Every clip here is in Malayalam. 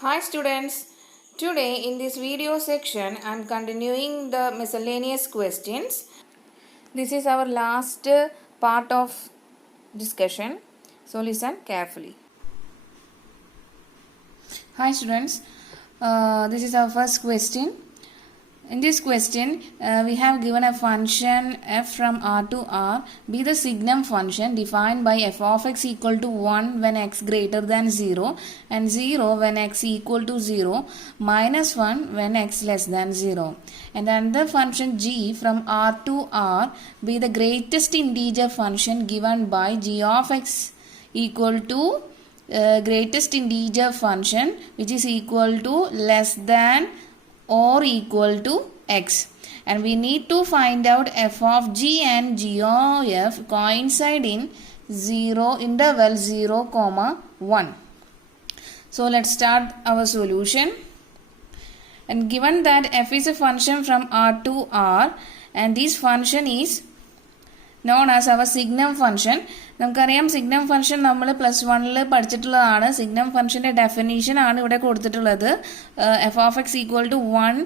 Hi students, today in this video section I am continuing the miscellaneous questions. This is our last part of discussion, so listen carefully. Hi students, this is our first question. In this question, we have given a function f from R to R be the signum function defined by f of x equal to 1 when x greater than 0 and 0 when x equal to 0 minus 1 when x less than 0. And another function g from R to R be the greatest integer function given by g of x equal to greatest integer function which is equal to less than or equal to x, and we need to find out f of g and g of f coincide in 0 interval 0, 1. So let's start our solution. And given that f is a function from R to R and this function is known as our signum function. നമുക്കറിയാം സിഗ്നം ഫംഗ്ഷൻ നമ്മൾ +1 പഠിച്ചിട്ടുള്ളതാണ്. സിഗ്നം ഫംഗ്ഷന്റെ ഡെഫിനീഷൻ ആണ് ഇവിടെ കൊടുത്തിട്ടുള്ളത്. F of X equal to 1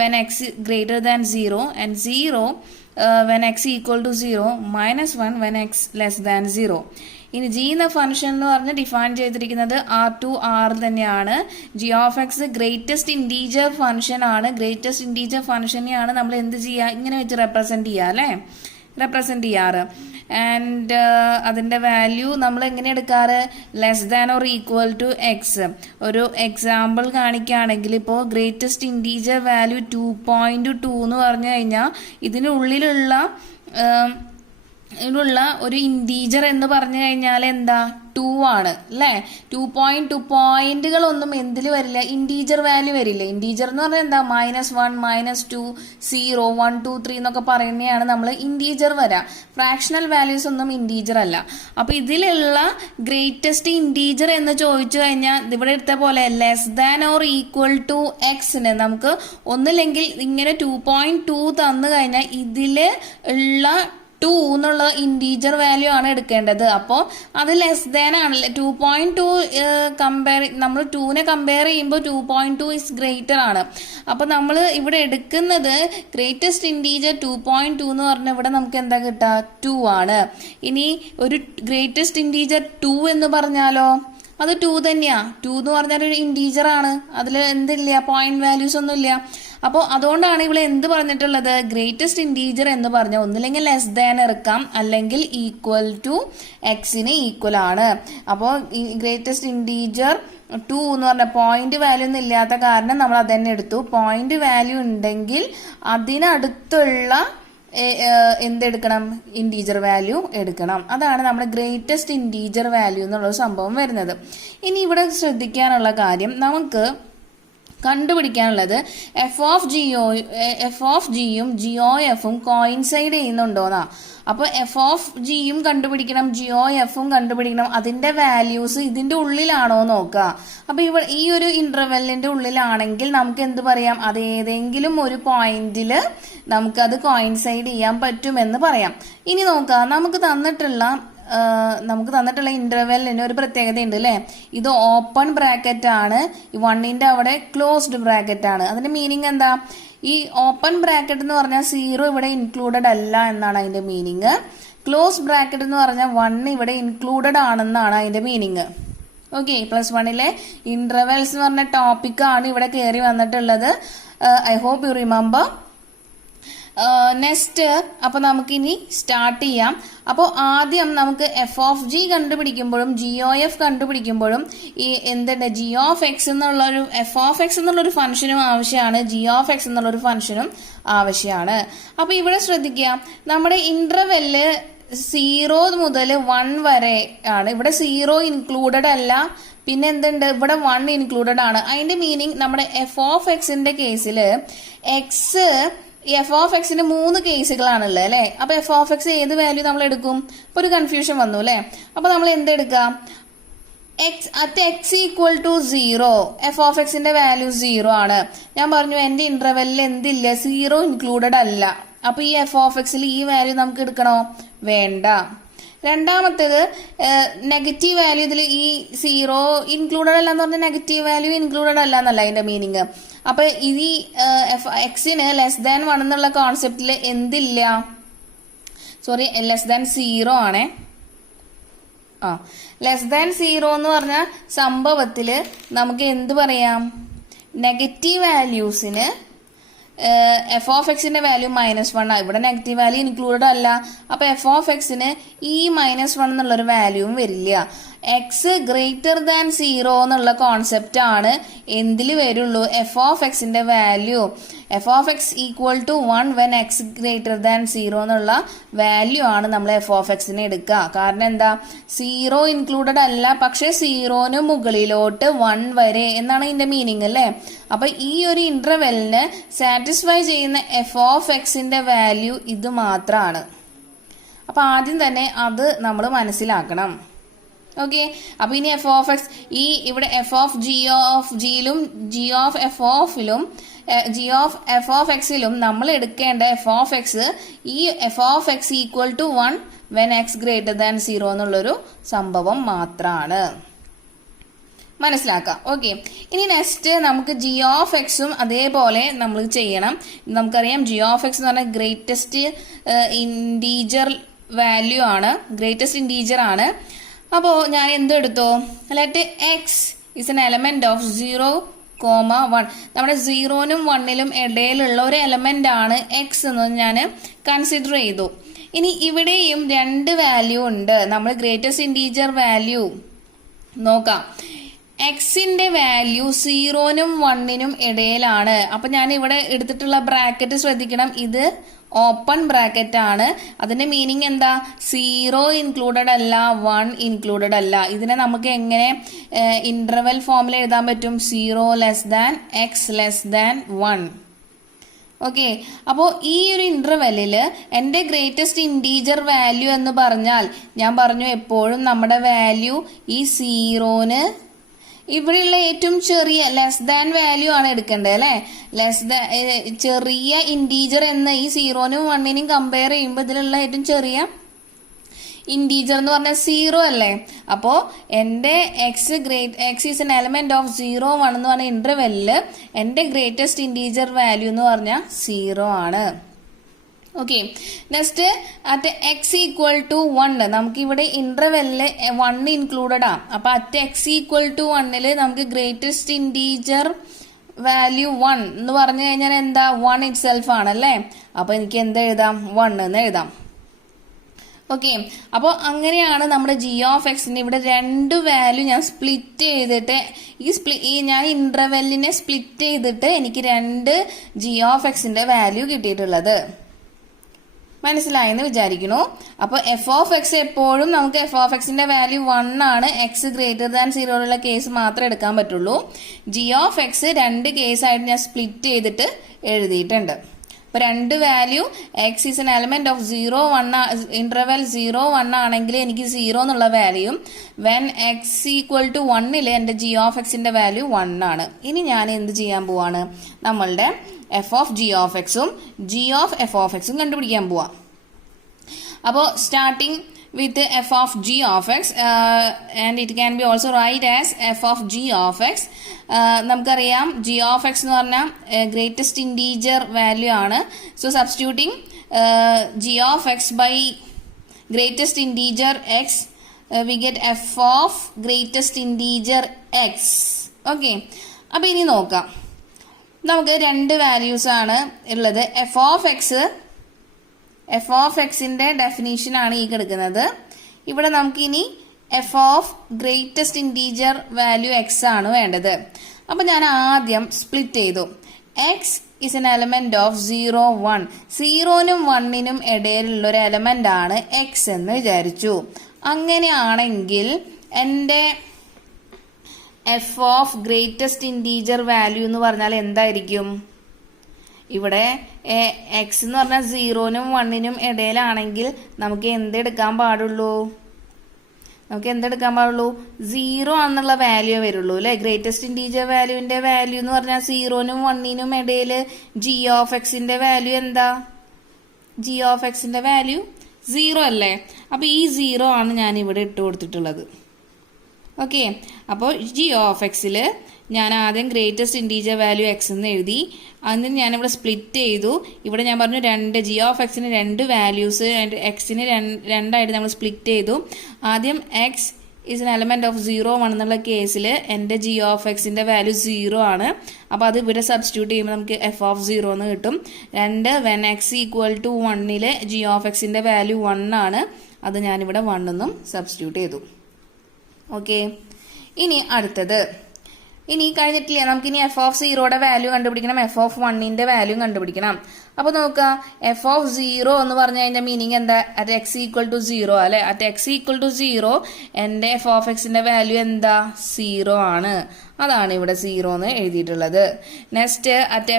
when X greater than 0 and 0 when x equal to 0 -1 when x less than 0. ഇനി ജി എന്ന ഫംഗ്ഷൻ എന്ന് പറഞ്ഞ് ഡിഫൈൻ ചെയ്തിരിക്കുന്നത് R to R തന്നെയാണ്. G of X greatest integer function ആണ്. ഗ്രേറ്റസ്റ്റ് ഇൻറ്റീജർ ഫംഗ്ഷനെയാണ് നമ്മൾ എന്ത് ചെയ്യുക, ഇങ്ങനെ വെച്ച് റെപ്രസെൻറ്റ് ചെയ്യുക അല്ലേ, റെപ്രസെൻറ്റ് ചെയ്യാറ്. ആൻഡ് അതിൻ്റെ വാല്യൂ നമ്മൾ എങ്ങനെ എടുക്കാറ്, less than or equal to x. ഒരു എക്സാമ്പിൾ കാണിക്കുകയാണെങ്കിൽ ഇപ്പോൾ ഗ്രേറ്റസ്റ്റ് ഇൻറ്റീജർ വാല്യൂ 2.2 എന്ന് പറഞ്ഞു കഴിഞ്ഞാൽ ഇതിനുള്ളിലുള്ള ഒരു ഇൻറ്റീജർ എന്ന് പറഞ്ഞു കഴിഞ്ഞാൽ എന്താ, 2 ആണ് അല്ലേ. 2.2 പോയിന്റുകളൊന്നും എന്തിൽ വരില്ല, ഇൻറ്റീജർ വാല്യൂ വരില്ല. ഇൻറ്റീജർ എന്ന് പറഞ്ഞാൽ എന്താ, -1 -2 0 1 2 3 എന്നൊക്കെ പറയുന്നതാണ് നമ്മൾ ഇൻറ്റീജർ വരാം. ഫ്രാക്ഷണൽ വാല്യൂസ് ഒന്നും ഇൻറ്റീജർ അല്ല. അപ്പൊ ഇതിലുള്ള ഗ്രേറ്റസ്റ്റ് ഇൻറ്റീജർ എന്ന് ചോദിച്ചു കഴിഞ്ഞാൽ ഇവിടെ എടുത്ത പോലെ less than or equal to എക്സിന് നമുക്ക് ഒന്നില്ലെങ്കിൽ ഇങ്ങനെ 2.2 തന്നു കഴിഞ്ഞാൽ ഇതില് ഉള്ള 2 എന്നുള്ള ഇൻറ്റീജർ വാല്യൂ ആണ് എടുക്കേണ്ടത്. അപ്പോൾ അത് ലെസ് ദാൻ ആണല്ലേ. 2.2 നമ്മൾ 2നെ കമ്പയർ ചെയ്യുമ്പോൾ 2.2 ഇസ് ഗ്രേറ്റർ ആണ്. അപ്പോൾ നമ്മൾ ഇവിടെ എടുക്കുന്നത് ഗ്രേറ്റസ്റ്റ് ഇൻറ്റീജർ 2.2 എന്ന് പറഞ്ഞാൽ ഇവിടെ നമുക്ക് എന്താ കിട്ടുക, 2 ആണ്. ഇനി ഒരു ഗ്രേറ്റസ്റ്റ് ഇൻറ്റീജർ 2 എന്ന് പറഞ്ഞാലോ അത് 2 തന്നെയാ. 2 എന്ന് പറഞ്ഞാൽ ഒരു ഇൻറ്റീജർ ആണ്, അതിൽ എന്തില്ല, പോയിന്റ് വാല്യൂസ് ഒന്നും ഇല്ല. അപ്പോൾ അതുകൊണ്ടാണ് ഇവിടെ എന്ത് പറഞ്ഞിട്ടുള്ളത്, ഗ്രേറ്റസ്റ്റ് ഇൻറ്റീജർ എന്ന് പറഞ്ഞാൽ ഒന്നില്ലെങ്കിൽ ലെസ് ദാൻ എടുക്കാം അല്ലെങ്കിൽ ഈക്വൽ ടു എക്സിന് ഈക്വൽ ആണ്. അപ്പോൾ ഈ ഗ്രേറ്റസ്റ്റ് ഇൻറ്റീജർ 2 എന്ന് പറഞ്ഞ പോയിന്റ് വാല്യൂ ഒന്നും ഇല്ലാത്ത കാരണം നമ്മൾ അത് തന്നെ എടുത്തു. പോയിന്റ് വാല്യൂ ഉണ്ടെങ്കിൽ അതിനടുത്തുള്ള എന്തെടുക്കണം, ഇൻറ്റീജർ വാല്യൂ എടുക്കണം. അതാണ് നമ്മുടെ ഗ്രേറ്റസ്റ്റ് ഇൻറ്റീജർ വാല്യൂ എന്നുള്ള സംഭവം വരുന്നത്. ഇനി ഇവിടെ ശ്രദ്ധിക്കാനുള്ള കാര്യം, നമുക്ക് കണ്ടുപിടിക്കാനുള്ളത് എഫ് ഓഫ് ജിയും ജി ഒ എഫും കോയിൻസൈഡ് ചെയ്യുന്നുണ്ടോന്നാ. അപ്പോൾ എഫ് ഓഫ് ജിയും കണ്ടുപിടിക്കണം, ജി ഒ എഫും കണ്ടുപിടിക്കണം. അതിന്റെ വാല്യൂസ് ഇതിന്റെ ഉള്ളിലാണോ നോക്കുക. അപ്പൊ ഇവിടെ ഈ ഒരു ഇന്റർവെല്ലിന്റെ ഉള്ളിലാണെങ്കിൽ നമുക്ക് എന്ത് പറയാം, അത് ഏതെങ്കിലും ഒരു പോയിന്റില് നമുക്കത് കോയിൻസൈഡ് ചെയ്യാൻ പറ്റുമെന്ന് പറയാം. ഇനി നോക്കുക, നമുക്ക് തന്നിട്ടുള്ള ഇന്റർവെല്ലിന് ഒരു പ്രത്യേകത ഉണ്ട് അല്ലേ. ഇത് ഓപ്പൺ ബ്രാക്കറ്റ് ആണ്, 1ന്റെ അവിടെ ക്ലോസ്ഡ് ബ്രാക്കറ്റ് ആണ്. അതിന്റെ മീനിങ് എന്താ, ഈ ഓപ്പൺ ബ്രാക്കറ്റ് എന്ന് പറഞ്ഞാൽ 0 ഇവിടെ ഇൻക്ലൂഡഡ് അല്ല എന്നാണ് അതിന്റെ മീനിങ്. ക്ലോസ് ബ്രാക്കറ്റ് എന്ന് പറഞ്ഞാൽ 1 ഇവിടെ ഇൻക്ലൂഡഡ് ആണെന്നാണ് അതിന്റെ മീനിങ്. ഓക്കെ, +1ലെ ഇന്റർവെൽസ് എന്ന് പറഞ്ഞ ടോപ്പിക് ആണ് ഇവിടെ കയറി വന്നിട്ടുള്ളത്. I hope you remember. Next അപ്പൊ നമുക്കിനി സ്റ്റാർട്ട് ചെയ്യാം. അപ്പോൾ ആദ്യം നമുക്ക് എഫ് ഓഫ് ജി കണ്ടുപിടിക്കുമ്പോഴും ജി ഒ എഫ് കണ്ടുപിടിക്കുമ്പോഴും ഈ എന്തുണ്ട്, ജി ഓഫ് എക്സ് എന്നുള്ളൊരു എഫ് ഓഫ് എക്സ് എന്നുള്ളൊരു ഫംഗ്ഷനും ആവശ്യമാണ്, ജി ഓഫ് എക്സ് എന്നുള്ളൊരു ഫംഗ്ഷനും ആവശ്യമാണ്. അപ്പൊ ഇവിടെ ശ്രദ്ധിക്കുക, നമ്മുടെ ഇന്റർവെല്ല് 0 മുതൽ 1 വരെ ആണ്. ഇവിടെ 0 ഇൻക്ലൂഡഡ് അല്ല, പിന്നെ എന്തുണ്ട്, ഇവിടെ 1 ഇൻക്ലൂഡഡ് ആണ്. അതിന്റെ മീനിങ് നമ്മുടെ എഫ് ഓഫ് എക്സിന്റെ കേസിൽ എക്സ് എഫ് ഓഫ് എക്സിന്റെ 3 കേസുകളാണുള്ളത് അല്ലെ. അപ്പൊ എഫ് ഓഫ് എക്സ് ഏത് വാല്യൂ നമ്മൾ എടുക്കും, ഇപ്പൊ ഒരു കൺഫ്യൂഷൻ വന്നു അല്ലെ. അപ്പൊ നമ്മൾ എന്തെടുക്കാം, X equal to 0, F of എക്സിന്റെ വാല്യൂ 0 ആണ്. ഞാൻ പറഞ്ഞു എന്റെ ഇന്റർവെല്ലിൽ എന്തില്ല, 0 ഇൻക്ലൂഡഡ് അല്ല. അപ്പൊ ഈ എഫ് ഓഫ് എക്സിൽ ഈ വാല്യൂ നമുക്ക് എടുക്കണോ, വേണ്ട. രണ്ടാമത്തേത് നെഗറ്റീവ് വാല്യൂ, ഇതിൽ ഈ 0 ഇൻക്ലൂഡഡ് അല്ല എന്ന് പറഞ്ഞാൽ നെഗറ്റീവ് വാല്യൂ ഇൻക്ലൂഡഡ് അല്ല എന്നല്ല അതിന്റെ മീനിങ്. അപ്പൊ ഈ എക്സിന് ലെസ് ദാൻ 1 എന്നുള്ള കോൺസെപ്റ്റിൽ എന്തില്ല, സോറി ലെസ് ദാൻ 0 ആണേ. ലെസ് ദാൻ 0 എന്ന് പറഞ്ഞ സംഭവത്തില് നമുക്ക് എന്ത് പറയാം, നെഗറ്റീവ് വാല്യൂസിന് എഫ് ഓഫ് എക്സിന്റെ വാല്യൂ -1 ആണ്. ഇവിടെ നെഗറ്റീവ് വാല്യൂ ഇൻക്ലൂഡഡ് അല്ല. അപ്പൊ എഫ് ഓഫ് എക്സിന് ഈ -1 എന്നുള്ളൊരു വാല്യൂവും വരില്ല. എക്സ് ഗ്രേറ്റർ ദാൻ 0 എന്നുള്ള കോൺസെപ്റ്റ് ആണ് എന്തിൽ വരുള്ളൂ, എഫ് ഓഫ് എക്സിന്റെ value f of X equal to 1 when X greater than 0 എന്നുള്ള വാല്യൂ ആണ് നമ്മൾ എഫ് ഓഫ് എക്സിന് എടുക്കുക. കാരണം എന്താ, 0 ഇൻക്ലൂഡഡ് അല്ല, പക്ഷെ 0ന് മുകളിലോട്ട് 1 വരെ എന്നാണ് ഇതിന്റെ മീനിങ് അല്ലേ. അപ്പൊ ഈ ഒരു ഇന്റർവെല്ലിന് സാറ്റിസ്ഫൈ ചെയ്യുന്ന എഫ് ഓഫ് എക്സിന്റെ വാല്യൂ ഇത് മാത്രമാണ്. അപ്പൊ ആദ്യം തന്നെ അത് നമ്മൾ മനസ്സിലാക്കണം. ഓക്കെ, അപ്പൊ ഇനി എഫ് ഓഫ് എക്സ്, ഈ ഇവിടെ എഫ് ഓഫ് ജി ഓഫ് ജിയിലും ജി ഓഫ് എഫ് ഓഫിലും ജി ഓഫ് എഫ് ഓഫ് എക്സിലും നമ്മൾ എടുക്കേണ്ട എഫ് ഓഫ് എക്സ് ഈ F of X equal to 1 when X greater than 0 എന്നുള്ളൊരു സംഭവം മാത്രമാണ്. മനസ്സിലാക്കാം. ഓക്കെ, ഇനി നെക്സ്റ്റ് നമുക്ക് ജി ഓഫ് എക്സും അതേപോലെ നമ്മൾ ചെയ്യണം. നമുക്കറിയാം ജി ഓഫ് എക്സ് എന്ന് പറഞ്ഞാൽ ഗ്രേറ്റസ്റ്റ് ഇൻറ്റീജർ വാല്യൂ ആണ്, ഗ്രേറ്റസ്റ്റ് ഇൻറ്റീജർ ആണ്. അപ്പോ ഞാൻ എന്തെടുത്തോ, let X is an element of 0,1. നമ്മുടെ 0നും 1നും ഇടയിലുള്ള ഒരു എലമെന്റ് ആണ് എക്സ് എന്ന് ഞാൻ കൺസിഡർ ചെയ്തു. ഇനി ഇവിടെയും 2 വാല്യൂ ഉണ്ട്. നമ്മൾ ഗ്രേറ്റസ്റ്റ് ഇൻറ്റീജർ വാല്യൂ നോക്കാം. എക്സിന്റെ വാല്യൂ 0നും 1നും ഇടയിലാണ്. അപ്പൊ ഞാൻ ഇവിടെ എടുത്തിട്ടുള്ള ബ്രാക്കറ്റ് ശ്രദ്ധിക്കണം, ഇത് ഓപ്പൺ ബ്രാക്കറ്റ് ആണ്. അതിന്റെ മീനിങ് എന്താ, 0 ഇൻക്ലൂഡഡ് അല്ല, 1 ഇൻക്ലൂഡഡ് അല്ല. ഇതിനെ നമുക്ക് എങ്ങനെ ഇന്റർവെൽ ഫോമിൽ എഴുതാൻ പറ്റും, 0 less than X less than 1. Okay, അപ്പോൾ ഈ ഒരു ഇന്റർവെല്ലില് എന്റെ ഗ്രേറ്റസ്റ്റ് ഇൻറ്റീജർ വാല്യൂ എന്ന് പറഞ്ഞാൽ ഞാൻ പറഞ്ഞു എപ്പോഴും നമ്മുടെ വാല്യൂ ഈ 0ന് ഇവിടെയുള്ള ഏറ്റവും ചെറിയ ലെസ് ദാൻ വാല്യൂ ആണ് എടുക്കേണ്ടത് അല്ലെ. ലെസ് ദാൻ ചെറിയ ഇൻറ്റീജർ എന്ന ഈ 0നും 1നും കമ്പയർ ചെയ്യുമ്പോൾ ഇതിലുള്ള ഏറ്റവും ചെറിയ ഇൻറ്റീജർ എന്ന് പറഞ്ഞാൽ 0 അല്ലേ. അപ്പോ എന്റെ X is an element of 0, 1 എന്ന് പറഞ്ഞ ഇന്റർവെല്ലില് എന്റെ ഗ്രേറ്റസ്റ്റ് ഇൻറ്റീജർ വാല്യൂ എന്ന് പറഞ്ഞാൽ 0 ആണ്. Okay, next at x equal to 1 നമുക്ക് ഇവിടെ ഇന്റർവെല്ലില് 1 ഇൻക്ലൂഡഡ് ആണ്. അപ്പൊ അറ്റ് എക്സ് ഈക്വൽ ടു 1 നമുക്ക് ഗ്രേറ്റസ്റ്റ് ഇൻറ്റീജർ വാല്യൂ 1 എന്ന് പറഞ്ഞു കഴിഞ്ഞാൽ എന്താ, 1 ഇറ്റ് സെൽഫ് ആണല്ലേ. അപ്പൊ എനിക്ക് എന്താ എഴുതാം, 1 എന്ന് എഴുതാം. ഓക്കെ, അപ്പോൾ അങ്ങനെയാണ് നമ്മുടെ ജി ഓഫ് എക്സിന് ഇവിടെ 2 വാല്യൂ ഞാൻ സ്പ്ലിറ്റ് ചെയ്തിട്ട് ഈ ഞാൻ ഇന്റർവെല്ലിനെ സ്പ്ലിറ്റ് ചെയ്തിട്ട് എനിക്ക് 2 ജി ഓഫ് എക്സിന്റെ വാല്യൂ കിട്ടിയിട്ടുള്ളത്. മനസ്സിലായെന്ന് വിചാരിക്കുന്നു. അപ്പൊ എഫ് ഓഫ് എക്സ് എപ്പോഴും നമുക്ക് എഫ് ഓഫ് എക്സിന്റെ വാല്യൂ 1 ആണ്. എക്സ് ഗ്രേറ്റർ ദാൻ 0 ഉള്ള കേസ് മാത്രമേ എടുക്കാൻ പറ്റുള്ളൂ. ജി ഓഫ് എക്സ് 2 കേസായിട്ട് ഞാൻ സ്പ്ലിറ്റ് ചെയ്തിട്ട് എഴുതിയിട്ടുണ്ട്. അപ്പൊ 2 value x is an element of 0,1 interval 0,1 ആണെങ്കിൽ എനിക്ക് 0 എന്നുള്ള value, when x equal to 1 എന്റെ ജി ഓഫ് എക്സിന്റെ വാല്യൂ 1 ആണ്. ഇനി ഞാൻ എന്ത് ചെയ്യാൻ പോവാണ്, നമ്മളുടെ എഫ് ഓഫ് ജി ഓഫ് എക്സും ജി ഓഫ് എഫ് ഓഫ് എക്സും കണ്ടുപിടിക്കാൻ പോവാം. അപ്പോൾ starting with f of G of x and it can be also write as f of G of x. നമുക്കറിയാം ജി ഓഫ് എക്സ് എന്ന് പറഞ്ഞാൽ ഗ്രേറ്റസ്റ്റ് ഇൻറ്റീജർ വാല്യൂ ആണ്. So substituting g of x by greatest integer x we get f of greatest integer x. Okay, അപ്പൊ ഇനി നോക്കാം. നമുക്ക് 2 വാല്യൂസ് ആണ് ഉള്ളത്. എഫ് ഓഫ് എക്സിന്റെ ഡെഫിനീഷൻ ആണ് ഈ കിടക്കുന്നത്. ഇവിടെ നമുക്ക് ഇനി f of greatest integer value X ആണ് വേണ്ടത്. അപ്പൊ ഞാൻ ആദ്യം സ്പ്ലിറ്റ് ചെയ്തു. X is an element of 0,1. 0നും 1നും ഇടയിലുള്ള ഒരു എലമെന്റ് ആണ് എക്സ് എന്ന് വിചാരിച്ചു. അങ്ങനെയാണെങ്കിൽ എന്റെ F of greatest integer value എന്ന് പറഞ്ഞാൽ എന്തായിരിക്കും, ഇവിടെ എക്സ് എന്ന് പറഞ്ഞാൽ 0നും 1നും ഇടയിലാണെങ്കിൽ നമുക്ക് എന്തെടുക്കാൻ പാടുള്ളൂ, 0 ആണെന്നുള്ള വാല്യൂ വരുള്ളൂ അല്ലെ. ഗ്രേറ്റസ്റ്റ് ഇൻറ്റീജർ വാല്യൂവിന്റെ വാല്യൂ എന്ന് പറഞ്ഞാൽ 0നും 1നും ഇടയിൽ ജി ഓഫ് എക്സിന്റെ വാല്യൂ എന്താ, ജി ഓഫ് എക്സിന്റെ വാല്യൂ 0 അല്ലേ? അപ്പോൾ ഈ 0 ആണ് ഞാൻ ഇവിടെ ഇട്ട് കൊടുത്തിട്ടുള്ളത്. ഓക്കെ, അപ്പോൾ ജി ഓഫ് എക്സിൽ ഞാൻ ആദ്യം ഗ്രേറ്റസ്റ്റ് ഇൻറ്റീജർ വാല്യൂ എക്സ് എന്ന് എഴുതി. അതിന് ഞാനിവിടെ സ്പ്ലിറ്റ് ചെയ്തു. ഇവിടെ ഞാൻ പറഞ്ഞു ജി ഓഫ് എക്സിന് 2 വാല്യൂസ് എക്സിന് 2 നമ്മൾ സ്പ്ലിറ്റ് ചെയ്തു. ആദ്യം X is an element of 0, 1 എന്നുള്ള കേസിൽ എൻ്റെ ജി ഓഫ് എക്സിൻ്റെ വാല്യൂ 0 ആണ്. അപ്പോൾ അത് ഇവിടെ സബ്സ്റ്റിറ്റ്യൂട്ട് ചെയ്യുമ്പോൾ നമുക്ക് എഫ് ഓഫ് 0 എന്ന് കിട്ടും. 2 when x equal to 1 G of എക്സിൻ്റെ വാല്യൂ 1 ആണ്. അത് ഞാനിവിടെ 1 എന്നും സബ്സ്റ്റിറ്റ്യൂട്ട് ചെയ്തു. ഓക്കെ, ഇനി അടുത്തത്, ഇനി കഴിഞ്ഞിട്ടില്ല, നമുക്കിനി എഫ് ഓഫ് 0യുടെ വാല്യൂ കണ്ടുപിടിക്കണം, എഫ് ഓഫ് 1ന്റെ വാല്യൂ കണ്ടുപിടിക്കണം. അപ്പോൾ നോക്കുക, എഫ് ഓഫ് 0 എന്ന് പറഞ്ഞു കഴിഞ്ഞാൽ മീനിങ് എന്താ? അറ്റ് എക്സ് ഈക്വൽ ടു 0 അല്ലെ? അറ്റ് എക്സ് ഈക്വൽ ടു 0 എൻ്റെ എഫ് ഓഫ് എക്സിന്റെ വാല്യൂ എന്താ? 0 ആണ്. അതാണ് ഇവിടെ 0 എന്ന് എഴുതിയിട്ടുള്ളത്. Next at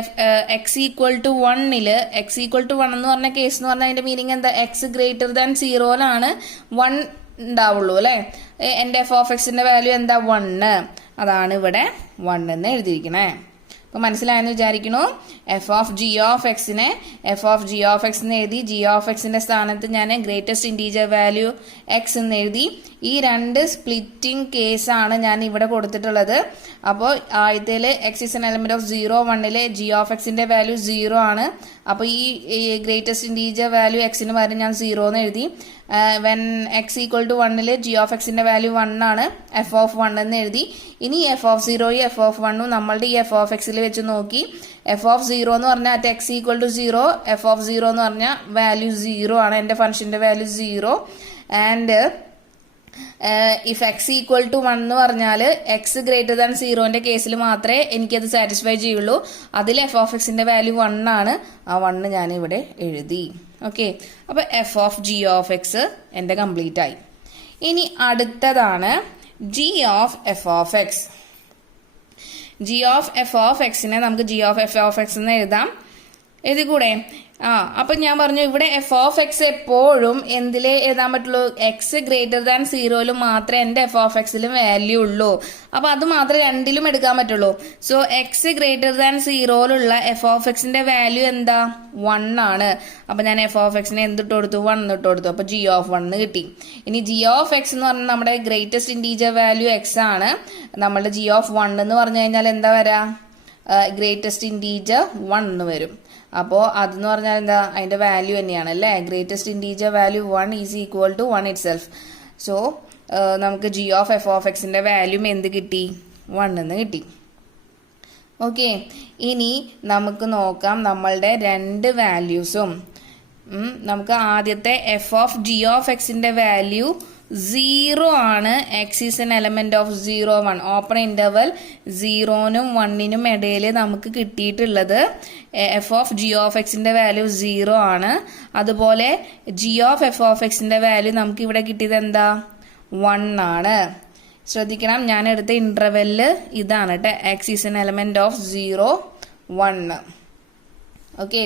x equal to 1 x equal to 1 എന്ന് പറഞ്ഞ കേസ് എന്ന് പറഞ്ഞാൽ അതിന്റെ മീനിങ് എന്താ? എക്സ് ഗ്രേറ്റർ ദാൻ 0ലാണ് 1 ഉണ്ടാവുള്ളൂ അല്ലെ? എൻ്റെ എഫ് ഓഫ് എക്സിന്റെ വാല്യൂ എന്താ? 1. അതാണ് ഇവിടെ 1 എന്ന് എഴുതിയിരിക്കണേ. അപ്പോൾ മനസ്സിലായെന്ന് വിചാരിക്കുന്നു. എഫ് ഓഫ് ജി ഓഫ് എക്സിനെ F of G of X എന്ന് എഴുതി. ജി ഓഫ് എക്സിന്റെ സ്ഥാനത്ത് ഞാൻ ഗ്രേറ്റസ്റ്റ് ഇൻറ്റീജർ വാല്യൂ എക്സ് എന്ന് എഴുതി. ഈ 2 സ്പ്ലിറ്റിംഗ് കേസാണ് ഞാൻ ഇവിടെ കൊടുത്തിട്ടുള്ളത്. അപ്പോൾ ആദ്യത്തിൽ X is an element of 0, 1 G of എക്സിന്റെ വാല്യൂ 0 ആണ്. അപ്പോൾ ഈ ഗ്രേറ്റസ്റ്റ് ഇൻറ്റീജർ വാല്യൂ എക്സിന് പകരം ഞാൻ 0 എന്ന് എഴുതി. When x equal to 1 G of എക്സിന്റെ വാല്യൂ 1 ആണ്, എഫ് ഓഫ് 1 എന്ന് എഴുതി. ഇനി എഫ് ഓഫ് 0യും എഫ് ഓഫ് 1ഉം നമ്മളുടെ ഈ എഫ് ഓഫ് എക്സിൽ വെച്ച് നോക്കി. എഫ് ഓഫ് 0 എന്ന് പറഞ്ഞാൽ at x equal to 0, F of 0 എന്ന് പറഞ്ഞാൽ വാല്യൂ 0 ആണ്, എൻ്റെ ഫംഗ്ഷന്റെ value 0. And if x equal to 1 എന്ന് പറഞ്ഞാൽ എക്സ് ഗ്രേറ്റർ ദാൻ 0ന്റെ കേസിൽ മാത്രമേ എനിക്കത് സാറ്റിസ്ഫൈ ചെയ്യുള്ളൂ. അതിൽ എഫ് ഓഫ് എക്സിന്റെ വാല്യൂ 1 ആണ്. ആ 1 ഞാൻ ഇവിടെ എഴുതി. ഓക്കെ, അപ്പോൾ F of G of X എൻ്റെ കംപ്ലീറ്റ് ആയി. ഇനി അടുത്തതാണ് G of F of X. G of F of എക്സിനെ നമുക്ക് G of F of X എന്ന് എഴുതാം. എഴുതിക്കൂടെ? അപ്പൊ ഞാൻ പറഞ്ഞു ഇവിടെ എഫ് ഓഫ് എക്സ് എപ്പോഴും എന്തിലേ എഴുതാൻ പറ്റുള്ളൂ? എക്സ് ഗ്രേറ്റർ ദാൻ 0 മാത്രമേ എൻ്റെ എഫ് ഓഫ് എക്സിലും വാല്യൂ ഉള്ളൂ. അപ്പൊ അത് മാത്രമേ 2ലും എടുക്കാൻ പറ്റുള്ളൂ. So X greater than 0 F of എക്സിന്റെ വാല്യൂ എന്താ? 1 ആണ്. അപ്പൊ ഞാൻ എഫ് ഓഫ് എക്സിനെ എന്തിട്ട് കൊടുത്തു? 1 ഇട്ട് കൊടുത്തു. അപ്പൊ ജി ഓഫ് 1 കിട്ടി. ഇനി ജി ഓഫ് എക്സ് എന്ന് പറഞ്ഞാൽ നമ്മുടെ ഗ്രേറ്റസ്റ്റ് ഇൻറ്റീജർ വാല്യൂ എക്സ് ആണ്. നമ്മളുടെ ജി ഓഫ് 1 എന്ന് പറഞ്ഞു കഴിഞ്ഞാൽ എന്താ വരാ? ഗ്രേറ്റസ്റ്റ് ഇൻറ്റീജർ 1 എന്ന് വരും. അപ്പോൾ അതെന്ന് പറഞ്ഞാൽ എന്താ? അതിന്റെ വാല്യൂ തന്നെയാണ് അല്ലേ? Greatest integer value 1 is equal to 1 itself. So നമുക്ക് ജി ഓഫ് എഫ് ഓഫ് എക്സിന്റെ വാല്യൂ എന്ത് കിട്ടി? 1 എന്ന് കിട്ടി. ഓക്കെ, ഇനി നമുക്ക് നോക്കാം നമ്മളുടെ 2 വാല്യൂസും. നമുക്ക് ആദ്യത്തെ എഫ് ഓഫ് ജി ഓഫ് എക്സിന്റെ വാല്യൂ 0 ആണ്. X is an element of 0, 1 open interval 0നും 1നും ഇടയിൽ നമുക്ക് കിട്ടിയിട്ടുള്ളത് എഫ് ഓഫ് ജി ഓഫ് എക്സിന്റെ വാല്യൂ 0 ആണ്. അതുപോലെ ജി ഓഫ് എഫ് ഓഫ് എക്സിന്റെ വാല്യൂ നമുക്ക് ഇവിടെ കിട്ടിയത് എന്താ? 1 ആണ്. ശ്രദ്ധിക്കണം, ഞാൻ എടുത്ത ഇന്റർവെല്ല് ഇതാണ് കേട്ടോ. X is an element of 0, 1. Okay,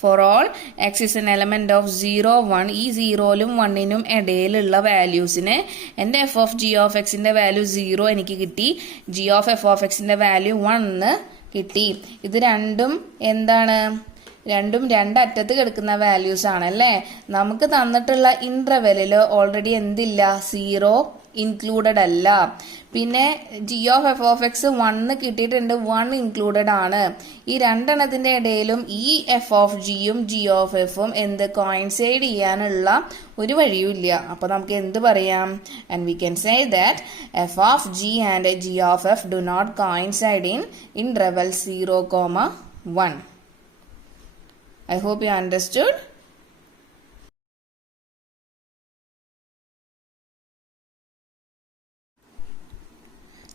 for all X is an element of 0, 1. ഈ 0ലും 1നും ഇടയിലുള്ള വാല്യൂസിന് എൻ്റെ എഫ് ഓഫ് ജി ഓഫ് എക്സിന്റെ വാല്യൂ 0 എനിക്ക് കിട്ടി. ജി ഓഫ് എഫ് ഓഫ് എക്സിന്റെ വാല്യൂ 1 കിട്ടി. ഇത് രണ്ടും എന്താണ്? രണ്ടും 2 അറ്റത്ത് കിടക്കുന്ന വാല്യൂസ് ആണ് അല്ലേ? നമുക്ക് തന്നിട്ടുള്ള ഇന്റർവെല്ലിൽ ഓൾറെഡി എന്തില്ല? 0 ഇൻക്ലൂഡഡ് അല്ല. പിന്നെ G of F of X 1 കിട്ടിയിട്ടുണ്ട്, 1 ഇൻക്ലൂഡഡ് ആണ്. ഈ 2 എണ്ണത്തിന്റെ ഇടയിലും ഈ എഫ് ഓഫ് ജിയും ജി ഓഫ് എഫും എന്ത് കോയിൻസൈഡ് ചെയ്യാനുള്ള ഒരു വഴിയും ഇല്ല. അപ്പൊ നമുക്ക് എന്ത് പറയാം? And we can say that f of g and g of f do not coincide in interval 0, 1. I hope you understood.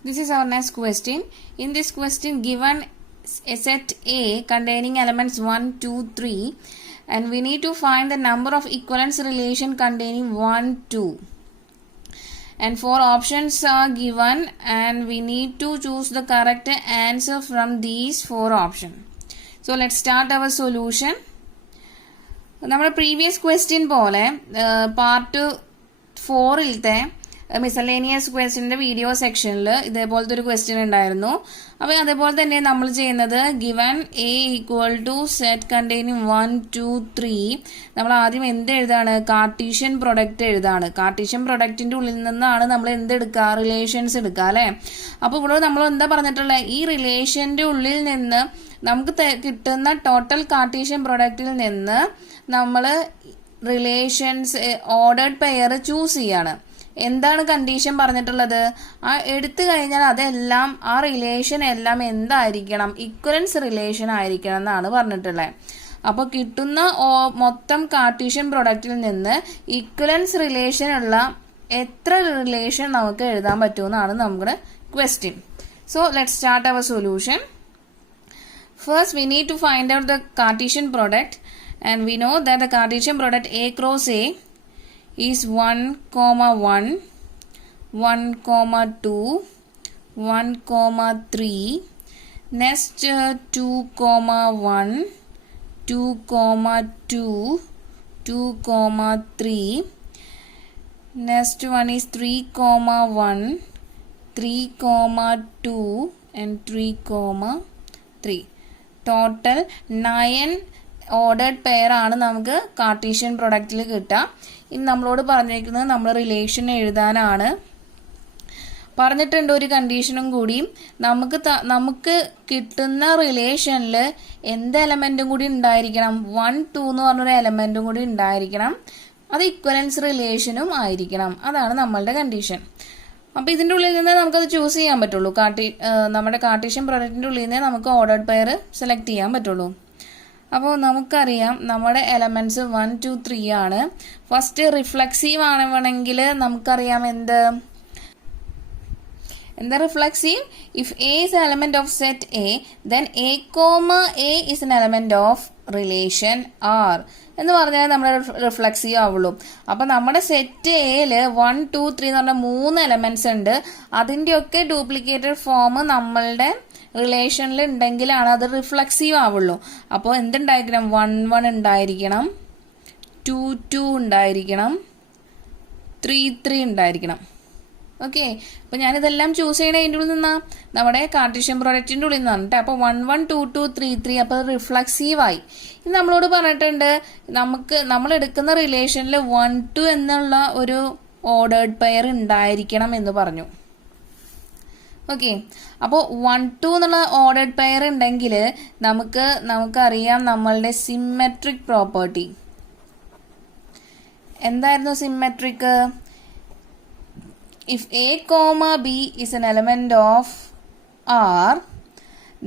This is our next question. In this question, given a set A containing elements 1, 2, 3, and we need to find the number of equivalence relation containing 1, 2. And 4 options are given, and we need to choose the correct answer from these 4 options. So let's start our solution. നമ്മുടെ പ്രീവിയസ് ക്വസ്റ്റ്യൻ പോലെ പാർട്ട് 4ത്തെ മിസലേനിയസ് ക്വസ്റ്റ്യൻ്റെ വീഡിയോ സെക്ഷനിൽ ഇതേപോലത്തെ ഒരു ക്വസ്റ്റ്യൻ ഉണ്ടായിരുന്നു. അപ്പോൾ അതേപോലെ തന്നെ നമ്മൾ ചെയ്യുന്നത് given A equal to set containing 1 2 3 നമ്മൾ ആദ്യം എന്ത് എഴുതാണ്? കാർട്ടീഷ്യൻ പ്രൊഡക്റ്റ് എഴുതാണ്. കാർട്ടീഷ്യൻ പ്രൊഡക്റ്റിന്റെ ഉള്ളിൽ നിന്നാണ് നമ്മൾ എന്തെടുക്കുക? റിലേഷൻസ് എടുക്കുക അല്ലേ? അപ്പോൾ ഇവിടെ നമ്മൾ എന്താ പറഞ്ഞിട്ടുള്ളത്? ഈ റിലേഷന്റെ ഉള്ളിൽ നിന്ന് നമുക്ക് കിട്ടുന്ന ടോട്ടൽ കാർട്ടീഷ്യൻ പ്രൊഡക്റ്റിൽ നിന്ന് നമ്മൾ റിലേഷൻസ് ഓർഡേർഡ് പെയർ ചൂസ് ചെയ്യാണ്. എന്താണ് കണ്ടീഷൻ പറഞ്ഞിട്ടുള്ളത്? ആ എടുത്തു കഴിഞ്ഞാൽ അതെല്ലാം ആ റിലേഷൻ എല്ലാം എന്തായിരിക്കണം? ഇക്വലൻസ് റിലേഷൻ ആയിരിക്കണം എന്നാണ് പറഞ്ഞിട്ടുള്ളത്. അപ്പോൾ കിട്ടുന്ന മൊത്തം കാർട്ടീഷ്യൻ പ്രൊഡക്റ്റിൽ നിന്ന് ഇക്വലൻസ് റിലേഷൻ ഉള്ള എത്ര റിലേഷൻ നമുക്ക് എഴുതാൻ പറ്റുമെന്നാണ് നമ്മുടെ question. So let's start our solution. First we need to find out the Cartesian product, and we know that the Cartesian product A cross A is 1, 1, 1, 2, 1, 3. Next 2, 1, 2, 2, 2, 3. Next one is 3, 1, 3, 2 and 3, 3. Total 9 ordered pair ആണ് നമുക്ക് കാർട്ടീഷ്യൻ പ്രൊഡക്റ്റിൽ കിട്ടുക. ഇനി നമ്മളോട് പറഞ്ഞിരിക്കുന്നത് നമ്മൾ റിലേഷൻ എഴുതാനാണ്. പറഞ്ഞിട്ടുണ്ട് ഒരു കണ്ടീഷനും കൂടി, നമുക്ക് കിട്ടുന്ന റിലേഷനിൽ എന്ത് എലമെന്റും കൂടി ഉണ്ടായിരിക്കണം? 1 2 എന്ന് പറഞ്ഞൊരു എലമെന്റും കൂടി ഉണ്ടായിരിക്കണം. അത് ഇക്വലൻസ് റിലേഷനും ആയിരിക്കണം. അതാണ് നമ്മളുടെ കണ്ടീഷൻ. അപ്പോൾ ഇതിൻ്റെ ഉള്ളിൽ നിന്ന് നമുക്കത് ചൂസ് ചെയ്യാൻ പറ്റുള്ളൂ. നമ്മുടെ കാർട്ടീഷ്യൻ പ്രൊഡക്റ്റിൻ്റെ ഉള്ളിൽ നിന്ന് നമുക്ക് ഓർഡേർഡ് പെയർ സെലക്ട് ചെയ്യാൻ പറ്റുള്ളൂ. അപ്പോൾ നമുക്കറിയാം നമ്മുടെ എലമെന്റ്സ് 1 2 3 ആണ്. ഫസ്റ്റ് റിഫ്ലക്സീവ് ആണെങ്കിൽ നമുക്കറിയാം എന്താ reflexive? If A is an element of set A, then A, A is an element of relation R എന്ന് പറഞ്ഞാൽ നമ്മുടെ റിഫ്ലക്സീവ് ആവുള്ളൂ. അപ്പം നമ്മുടെ സെറ്റ് എയിൽ 1 2 3 എന്ന് പറഞ്ഞ 3 എലമെന്റ്സ് ഉണ്ട്. അതിൻ്റെയൊക്കെ ഡ്യൂപ്ലിക്കേറ്റഡ് ഫോം നമ്മളുടെ റിലേഷനിൽ ഉണ്ടെങ്കിലാണ് അത് റിഫ്ലക്സീവ് ആവുള്ളൂ. അപ്പോൾ എന്തുണ്ടായിരിക്കണം? 1 1 ഉണ്ടായിരിക്കണം, 2 2 ഉണ്ടായിരിക്കണം, 3 3 ഉണ്ടായിരിക്കണം. ഓക്കെ, അപ്പൊ ഞാനിതെല്ലാം ചൂസ് ചെയ്യണ അതിൻ്റെ ഉള്ളിൽ നിന്നാ നമ്മുടെ കാർട്ടീഷ്യൻ പ്രൊഡക്റ്റിന്റെ ഉള്ളിൽ നിന്നാണ് കേട്ടോ. അപ്പൊ 1 1 2 2 3 3 അപ്പൊ റിഫ്ലക്സീവായി. ഇത് നമ്മളോട് പറഞ്ഞിട്ടുണ്ട് നമ്മൾ എടുക്കുന്ന റിലേഷനിൽ 1 2 എന്നുള്ള ഒരു ഓർഡേർഡ് പെയർ ഉണ്ടായിരിക്കണം എന്ന് പറഞ്ഞു. ഓക്കെ, അപ്പോൾ 1 2 എന്നുള്ള ഓർഡേർഡ് പെയർ ഉണ്ടെങ്കിൽ നമുക്കറിയാം നമ്മളുടെ സിമെട്രിക് പ്രോപ്പർട്ടി എന്തായിരുന്നു? Symmetric, if A, B is an element of R,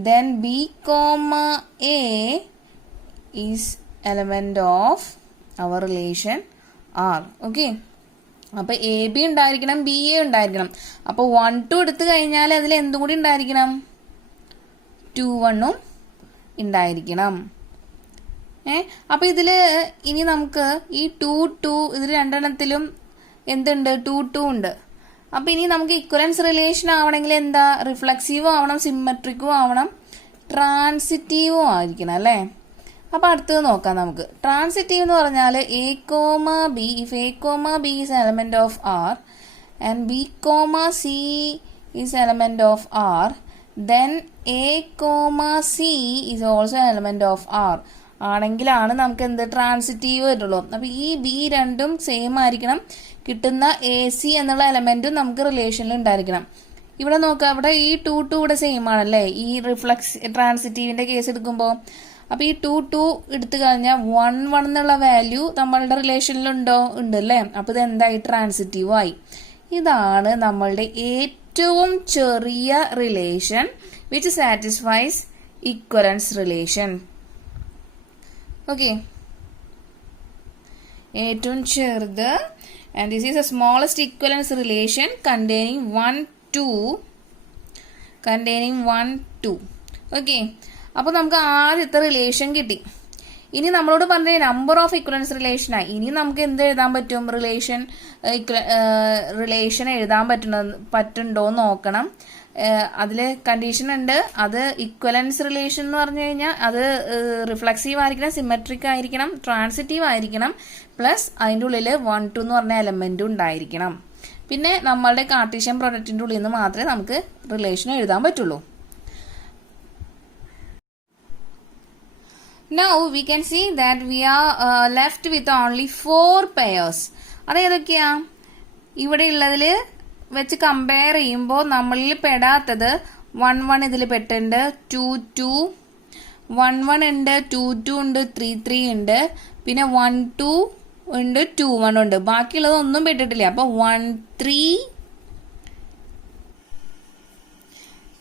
then B, A is element of our relation R. Okay. അപ്പോൾ എ ബി ഉണ്ടായിരിക്കണം, ബി എ ഉണ്ടായിരിക്കണം. അപ്പോൾ 1 2 എടുത്തു കഴിഞ്ഞാൽ അതിൽ എന്തും കൂടി ഉണ്ടായിരിക്കണം? 2 1 ഉണ്ടായിരിക്കണം. അപ്പോൾ ഇതിൽ ഇനി നമുക്ക് ഈ 2 2 ഇതിൽ രണ്ടെണ്ണത്തിലും എന്തുണ്ട്? 2 2 ഉണ്ട്. അപ്പം ഇനി നമുക്ക് ഇക്വലൻസ് റിലേഷൻ ആവണമെങ്കിൽ എന്താ? റിഫ്ലക്സീവും ആവണം, സിമെട്രിക്കും ആവണം, ട്രാൻസിറ്റീവും ആയിരിക്കണം അല്ലേ? അപ്പം അടുത്തത് നോക്കാം നമുക്ക്. ട്രാൻസിറ്റീവ് എന്ന് പറഞ്ഞാൽ A, B, if A, B is an element of R and B, C is an element of R, then A, C is also an element of R ആണെങ്കിലാണ് നമുക്ക് എന്ത്? ട്രാൻസിറ്റീവ് വരുള്ളൂ. അപ്പം ഈ ബി രണ്ടും സെയിം ആയിരിക്കണം. കിട്ടുന്ന എ സി എന്നുള്ള എലമെന്റും നമുക്ക് റിലേഷനിൽ ഉണ്ടായിരിക്കണം. ഇവിടെ നോക്കുക, ഇവിടെ ഈ 2 2 ഇവിടെ സെയിം ആണല്ലേ ഈ ട്രാൻസിറ്റീവിന്റെ കേസ് എടുക്കുമ്പോൾ. അപ്പൊ ഈ 2 2 എടുത്തു കഴിഞ്ഞാൽ 1 1 എന്നുള്ള വാല്യൂ നമ്മളുടെ റിലേഷനിൽ ഉണ്ട് അല്ലേ? അപ്പൊ ഇത് എന്തായി? ട്രാൻസിറ്റീവ് ആയി. ഇതാണ് നമ്മളുടെ ഏറ്റവും ചെറിയ relation which satisfies ഇക്വലൻസ് relation. Okay, ഏറ്റവും ചെറുത്. And this is the smallest equivalence relation containing 1 2. Okay. അപ്പോൾ നമുക്ക് ആദ്യത്തെ റിലേഷൻ കിട്ടി. ഇനി നമ്മളോട് പറഞ്ഞ നമ്പർ ഓഫ് ഇക്വലൻസ് റിലേഷനായി. ഇനി നമുക്ക് എന്ത് എഴുതാൻ പറ്റും? റിലേഷൻ എഴുതാൻ പറ്റുന്നുണ്ടോ എന്ന് നോക്കണം. അതിൽ കണ്ടീഷൻ ഉണ്ട്. അത് ഇക്വലൻസ് റിലേഷൻ എന്ന് പറഞ്ഞു കഴിഞ്ഞാൽ അത് റിഫ്ലക്സീവ് ആയിരിക്കണം, സിമെട്രിക് ആയിരിക്കണം, ട്രാൻസിറ്റീവ് ആയിരിക്കണം, പ്ലസ് അതിൻ്റെ ഉള്ളിൽ 1 2 എന്ന് പറഞ്ഞ എലമെന്റും ഉണ്ടായിരിക്കണം. പിന്നെ നമ്മളുടെ കാർട്ടീഷ്യൻ പ്രൊഡക്റ്റിൻ്റെ ഉള്ളിൽ നിന്ന് മാത്രമേ നമുക്ക് റിലേഷൻ എഴുതാൻ പറ്റുള്ളൂ. Now we can see that we are left with only 4 pairs. അത് ഏതൊക്കെയാ? ഇവിടെ ഉള്ളതിൽ വെച്ച് കമ്പയർ ചെയ്യുമ്പോൾ നമ്മളിൽ പെടാത്തത് 1 1 ഇതിൽ പെട്ടുണ്ട്, 2 2 1 1 ഉണ്ട്, 2 2 ഉണ്ട്, 3 3 ഉണ്ട്, പിന്നെ 1 2 ഉണ്ട്, 2 1 ഉണ്ട്. ബാക്കിയുള്ളത് ഒന്നും പെട്ടിട്ടില്ല. അപ്പോൾ 1 3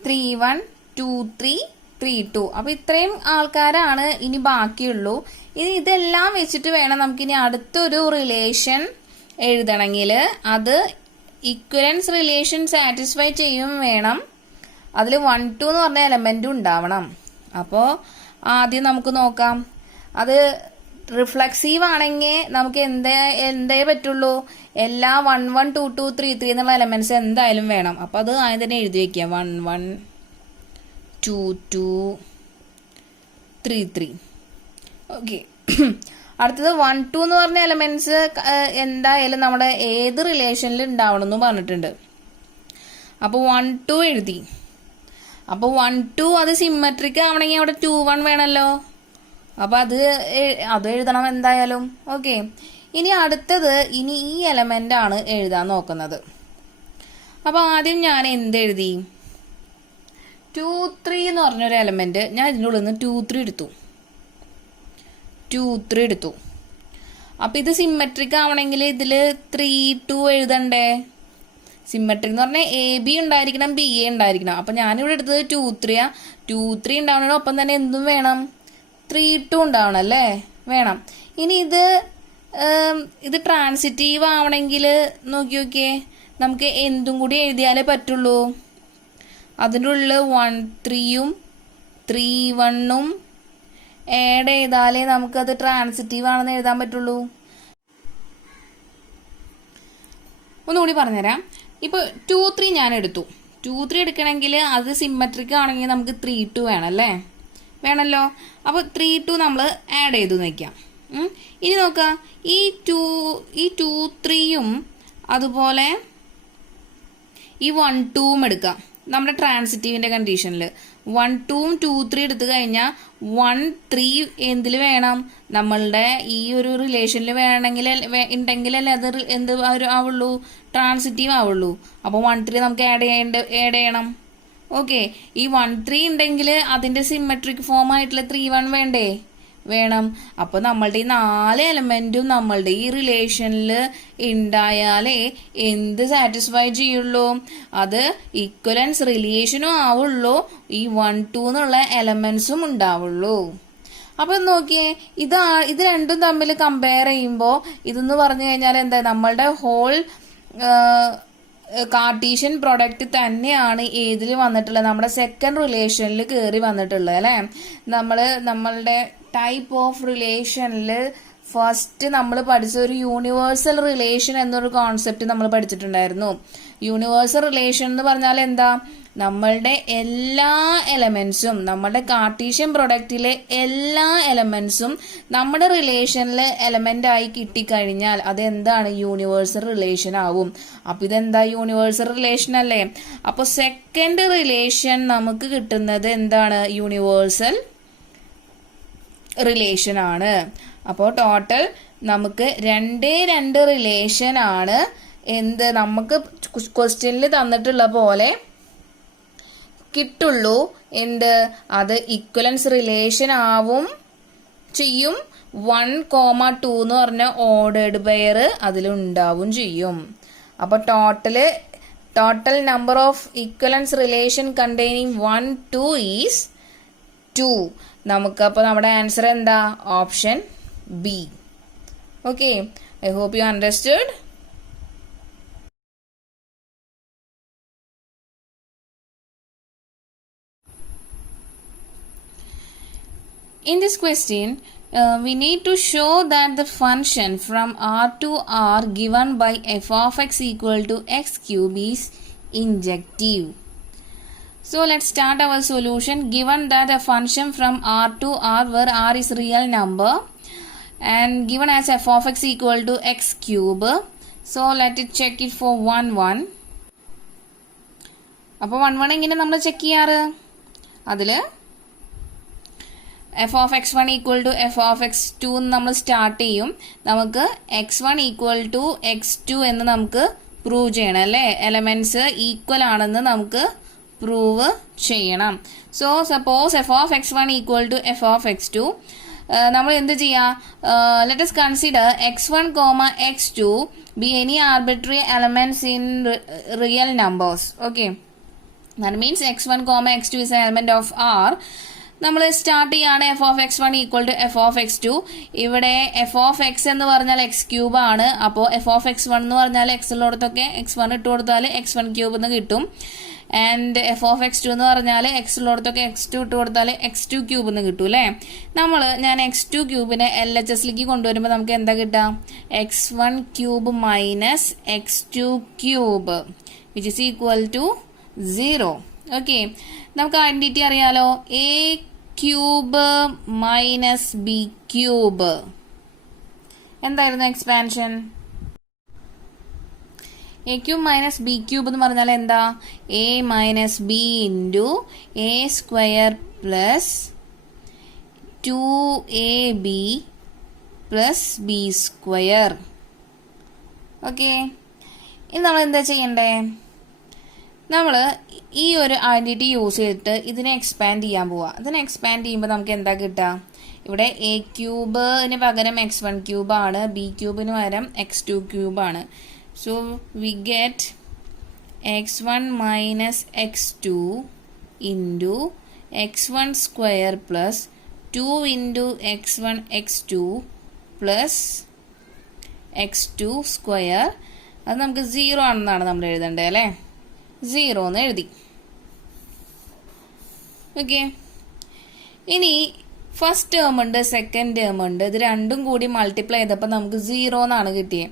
3 1 2 3 3 2. അപ്പോൾ ഇത്രയും ആൾക്കാരാണ് ഇനി ബാക്കിയുള്ളൂ. ഇനി ഇതെല്ലാം വെച്ചിട്ട് വേണം നമുക്കിനി അടുത്തൊരു റിലേഷൻ എഴുതണമെങ്കിൽ അത് ഇക്വലൻസ് റിലേഷൻ സാറ്റിസ്ഫൈ ചെയ്യും വേണം. അതിൽ 1 2 എന്ന് പറഞ്ഞ എലമെന്റും ഉണ്ടാവണം. അപ്പോൾ ആദ്യം നമുക്ക് നോക്കാം. അത് റിഫ്ലക്സീവ് ആണെങ്കിൽ നമുക്ക് എന്തേ പറ്റുള്ളൂ, എല്ലാ 1 1 2 2 3 3 എന്നുള്ള എലമെന്റ്സ് എന്തായാലും വേണം. അപ്പോൾ അത് ആദ്യം തന്നെ എഴുതി വയ്ക്കുക. 1 1 2 2 3 3. ഓക്കെ. അടുത്തത് 1 2 എന്ന് പറഞ്ഞ എലമെന്റ്സ് എന്തായാലും നമ്മുടെ ഏത് റിലേഷനിൽ ഉണ്ടാവണം എന്ന് പറഞ്ഞിട്ടുണ്ട്. അപ്പോൾ 1 2 എഴുതി. അപ്പോൾ 1 2 അത് സിമ്മട്രിക് ആവണമെങ്കിൽ അവിടെ 2 1 വേണമല്ലോ. അപ്പോൾ അത് എഴുതണം എന്തായാലും. ഓക്കെ. ഇനി അടുത്തത് ഇനി ഈ എലമെന്റ് ആണ് എഴുതാൻ നോക്കുന്നത്. അപ്പോൾ ആദ്യം ഞാൻ എന്തെഴുതി? 2 3 എന്ന് പറഞ്ഞൊരു എലമെന്റ് ഞാൻ ഇതിൻ്റെ ഉള്ളിൽ നിന്ന് 2 3 എടുത്തു. 2 3 എടുത്തു. അപ്പം ഇത് സിമ്മട്രിക് ആവണമെങ്കിൽ ഇതിൽ 3 2 എഴുതണ്ടേ? സിമ്മട്രിക് എന്ന് പറഞ്ഞാൽ എ ബി ഉണ്ടായിരിക്കണം, ബി എ ഉണ്ടായിരിക്കണം. അപ്പം ഞാനിവിടെ എടുത്തത് 2 3 ആ. 2 3 ഉണ്ടാവണോടൊപ്പം തന്നെ എന്തും വേണം, 3 2 ഉണ്ടാവണം അല്ലേ? വേണം. ഇനി ഇത് ട്രാൻസിറ്റീവ് ആവണമെങ്കിൽ നോക്കി നോക്കിയേ, നമുക്ക് എന്തും കൂടി എഴുതിയാലേ പറ്റുള്ളൂ. അതിൻ്റെ ഉള്ളിൽ 1 3 3 1 ആഡ് ചെയ്താലേ നമുക്കത് ട്രാൻസിറ്റീവ് ആണെന്ന് എഴുതാൻ പറ്റുള്ളൂ. ഒന്നുകൂടി പറഞ്ഞുതരാം. ഇപ്പോൾ 2 3 ഞാൻ എടുത്തു. 2 3 എടുക്കണമെങ്കിൽ അത് സിമ്മട്രിക് ആണെങ്കിൽ നമുക്ക് 3 2 വേണം അല്ലേ? വേണമല്ലോ. അപ്പോൾ 3 2 നമ്മൾ ആഡ് ചെയ്തു വയ്ക്കാം. ഇനി നോക്കാം, ഈ 2 3യും അതുപോലെ ഈ 1 2ഉം എടുക്കാം. നമ്മുടെ ട്രാൻസിറ്റീവിൻ്റെ കണ്ടീഷനിൽ 1 2ഉം 2 3 എടുത്തു കഴിഞ്ഞാൽ 1 3 എന്തിൽ വേണം, നമ്മളുടെ ഈ ഒരു റിലേഷനിൽ വേണമെങ്കിൽ ഉണ്ടെങ്കിലല്ലേ അത് എന്ത് ആവുള്ളൂ, ട്രാൻസിറ്റീവ് ആവുള്ളൂ. അപ്പോൾ 1 3 നമുക്ക് ആഡ് ചെയ്യണം. ഓക്കെ. ഈ 1 3 ഉണ്ടെങ്കിൽ അതിൻ്റെ സിമ്മട്രിക് ഫോം ആയിട്ടുള്ള 3 1 വേണ്ടേ? വേണം. അപ്പോൾ നമ്മളുടെ ഈ 4 എലമെന്റും നമ്മളുടെ ഈ റിലേഷനിൽ ഉണ്ടായാലേ എന്ത് സാറ്റിസ്ഫൈ ചെയ്യുള്ളൂ, അത് ഈക്വലൻസ് റിലേഷനും ആവുള്ളൂ, ഈ 1 2 എന്നുള്ള എലമെന്റ്സും ഉണ്ടാവുള്ളൂ. അപ്പൊ നോക്കിയേ, ഇത് രണ്ടും തമ്മിൽ കമ്പയർ ചെയ്യുമ്പോൾ ഇതെന്ന് പറഞ്ഞു കഴിഞ്ഞാൽ എന്താ, നമ്മളുടെ ഹോൾ കാർട്ടീഷ്യൻ പ്രൊഡക്റ്റ് തന്നെയാണ് ഏതിൽ വന്നിട്ടുള്ളത്, നമ്മുടെ സെക്കൻഡ് റിലേഷനിൽ കയറി വന്നിട്ടുള്ളത് അല്ലേ? നമ്മളുടെ ടൈപ്പ് ഓഫ് റിലേഷനിൽ ഫസ്റ്റ് നമ്മൾ പഠിച്ച ഒരു യൂണിവേഴ്സൽ റിലേഷൻ എന്നൊരു കോൺസെപ്റ്റ് നമ്മൾ പഠിച്ചിട്ടുണ്ടായിരുന്നു. യൂണിവേഴ്സൽ റിലേഷൻ എന്ന് പറഞ്ഞാൽ എന്താ, നമ്മളുടെ എല്ലാ എലമെന്റ്സും, നമ്മുടെ കാർട്ടീഷ്യൻ പ്രൊഡക്റ്റിലെ എല്ലാ എലമെന്റ്സും നമ്മുടെ റിലേഷനിൽ എലമെന്റ് ആയി കിട്ടിക്കഴിഞ്ഞാൽ അതെന്താണ്, യൂണിവേഴ്സൽ റിലേഷൻ ആവും. അപ്പൊ ഇതെന്താ, യൂണിവേഴ്സൽ റിലേഷൻ അല്ലേ? അപ്പോൾ സെക്കൻഡ് റിലേഷൻ നമുക്ക് കിട്ടുന്നത് എന്താണ്, യൂണിവേഴ്സൽ റിലേഷൻ ആണ്. അപ്പോൾ ടോട്ടൽ നമുക്ക് 2 റിലേഷൻ ആണ് എന്ത് നമുക്ക് ക്വസ്റ്റ്യനിൽ തന്നിട്ടുള്ള പോലെ കിട്ടുള്ളൂ. എന്ത്, അത് ഇക്വലൻസ് റിലേഷൻ ആവും ചെയ്യും. 1, 2 എന്ന് പറഞ്ഞ ഓർഡേർഡ് പെയർ അതിലുണ്ടാവും ചെയ്യും. അപ്പോൾ total number of equivalence relation containing 1 2 is 2. നമുക്കപ്പോൾ നമ്മുടെ ആൻസർ എന്താ, option B. Okay, I hope you understood. In this question, we need to show that the function from R to R given by f of x equal to x cube is injective. So let's start our solution. Given that a function from R to R where R is real number and given as f of x equal to x cube, so let it check it for 1 1. അപ്പോൾ 1 1 എങ്ങനെ നമ്മൾ ചെക്ക് ചെയ്യാറ്? അതിൽ f of x one equal to f of x two എന്ന് നമ്മൾ സ്റ്റാർട്ട് ചെയ്യും. നമുക്ക് x one equal to x two എന്ന് നമുക്ക് പ്രൂവ് ചെയ്യണം അല്ലേ? എലമെന്റ്സ് ഈക്വൽ ആണെന്ന് നമുക്ക് പ്രൂവ് ചെയ്യണം. So suppose f of x one equal to f of x two, നമ്മൾ എന്ത് ചെയ്യാം? Let us consider x one comma x two be any arbitrary elements in real numbers. Okay, that means x one comma x two is a element of R. നമ്മൾ സ്റ്റാർട്ട് ചെയ്യാണ് f of x one equal to f of x two. ഇവിടെ എഫ് ഓഫ് എക്സ് എന്ന് പറഞ്ഞാൽ എക്സ് ക്യൂബ് ആണ്. അപ്പോൾ എഫ് ഓഫ് എക്സ് വൺ എന്ന് പറഞ്ഞാൽ എക്സ് ഉള്ളിടത്തൊക്കെ എക്സ് വൺ ഇട്ട് കൊടുത്താൽ എക്സ് വൺ ക്യൂബ് എന്ന് കിട്ടും. And f of x two എന്ന് പറഞ്ഞാൽ എക്സ് ഉള്ളിടത്തൊക്കെ എക്സ് ടു ഇട്ട് കൊടുത്താൽ എക്സ് ടു ക്യൂബ് എന്ന് കിട്ടും അല്ലേ? ഞാൻ എക്സ് ടു ക്യൂബിനെ എൽ എച്ച് എസിലേക്ക് കൊണ്ടുവരുമ്പോൾ നമുക്ക് എന്താ കിട്ടുക? X one cube minus X two cube which is equal to 0. Okay, നമുക്ക് ഐഡന്റിറ്റി അറിയാലോ. A cube minus B cube എന്തായിരുന്നു expansion? A cube minus B cube എന്ന് പറഞ്ഞാൽ എന്താ? A minus B into A square plus 2ab plus B square. Okay, ഇനി നമ്മൾ എന്താ ചെയ്യണ്ടേ? നമ്മൾ ഈ ഒരു ഐഡന്റിറ്റി യൂസ് ചെയ്തിട്ട് ഇതിനെ എക്സ്പാൻഡ് ചെയ്യാൻ പോവാം. ഇതിനെ എക്സ്പാൻഡ് ചെയ്യുമ്പോൾ നമുക്ക് എന്താ കിട്ടുക? ഇവിടെ എ ക്യൂബിന് പകരം എക്സ് വൺ ക്യൂബാണ്, ബി ക്യൂബിന് പകരം എക്സ് ടു ക്യൂബാണ്. So we get X one minus X two into X one square plus 2 into X one X two plus X two square. അത് നമുക്ക് 0 ആണെന്നാണ് നമ്മൾ എഴുതേണ്ടത് അല്ലേ? 0 എന്ന് എഴുതി. ഓക്കെ, ഇനി ഫസ്റ്റ് ടേം ഉണ്ട്, സെക്കൻഡ് ടേം ഉണ്ട്. ഇത് രണ്ടും കൂടി മൾട്ടിപ്ലൈ ചെയ്തപ്പോൾ നമുക്ക് 0 എന്നാണ് കിട്ടിയത്.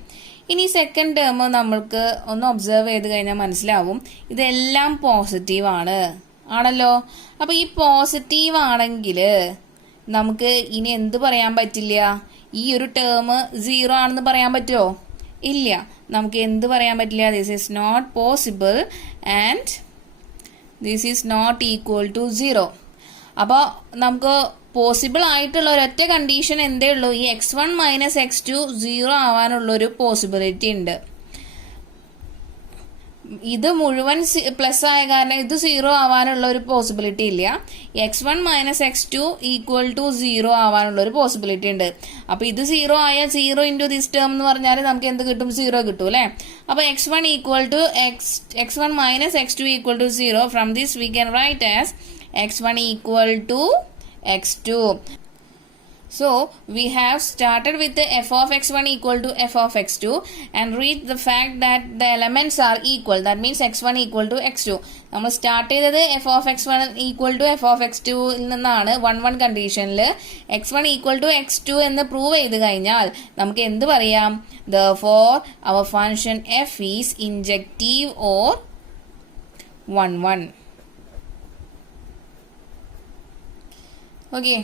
ഇനി സെക്കൻഡ് ടേം നമ്മൾക്ക് ഒന്ന് ഒബ്സർവ് ചെയ്ത് കഴിഞ്ഞാൽ മനസ്സിലാവും ഇതെല്ലാം പോസിറ്റീവ് ആണല്ലോ. അപ്പോൾ ഈ പോസിറ്റീവ് ആണെങ്കിൽ നമുക്ക് ഇനി എന്ത് പറയാൻ പറ്റില്ല? ഈ ഒരു ടേം 0 ആണെന്ന് പറയാൻ പറ്റുമോ? ഇല്ല. നമുക്ക് എന്ത് പറയാൻ പറ്റില്ല? This is not possible and this is not equal to 0. അപ്പോൾ നമുക്ക് പോസിബിൾ ആയിട്ടുള്ള ഒരൊറ്റ കണ്ടീഷൻ എന്തേ ഉള്ളൂ? ഈ X one minus X two 0 ആവാനുള്ളൊരു പോസിബിലിറ്റി ഉണ്ട്. ഇത് മുഴുവൻ പ്ലസ് ആയ കാരണം ഇത് 0 ആവാനുള്ള ഒരു പോസിബിലിറ്റി ഇല്ല. X one minus X two equal to 0 ആവാനുള്ള ഒരു പോസിബിലിറ്റി ഉണ്ട്. അപ്പൊ ഇത് 0 ആയ 0 ഇൻറ്റു ദിസ് ടേം എന്ന് പറഞ്ഞാൽ നമുക്ക് എന്ത് കിട്ടും? 0 കിട്ടും അല്ലെ? അപ്പൊ x one equal to x one minus X two equal to 0. From this we can write as x one equal to x two. So we have started with the f of x1 equal to f of x2 and reached the fact that the elements are equal. That means x1 equal to x2. നമ്മൾ സ്റ്റാർട്ട് ചെയ്തത് f of x1 equal to f of x2 ൽ നിന്നാണ് 1 1 കണ്ടീഷനിൽ. x1 equal to x2 എന്ന് പ്രൂവ് ചെയ്ത് കഴിഞ്ഞാൽ നമുക്ക് എന്ത് പറയാം? Therefore our function f is injective or 1 1. Okay.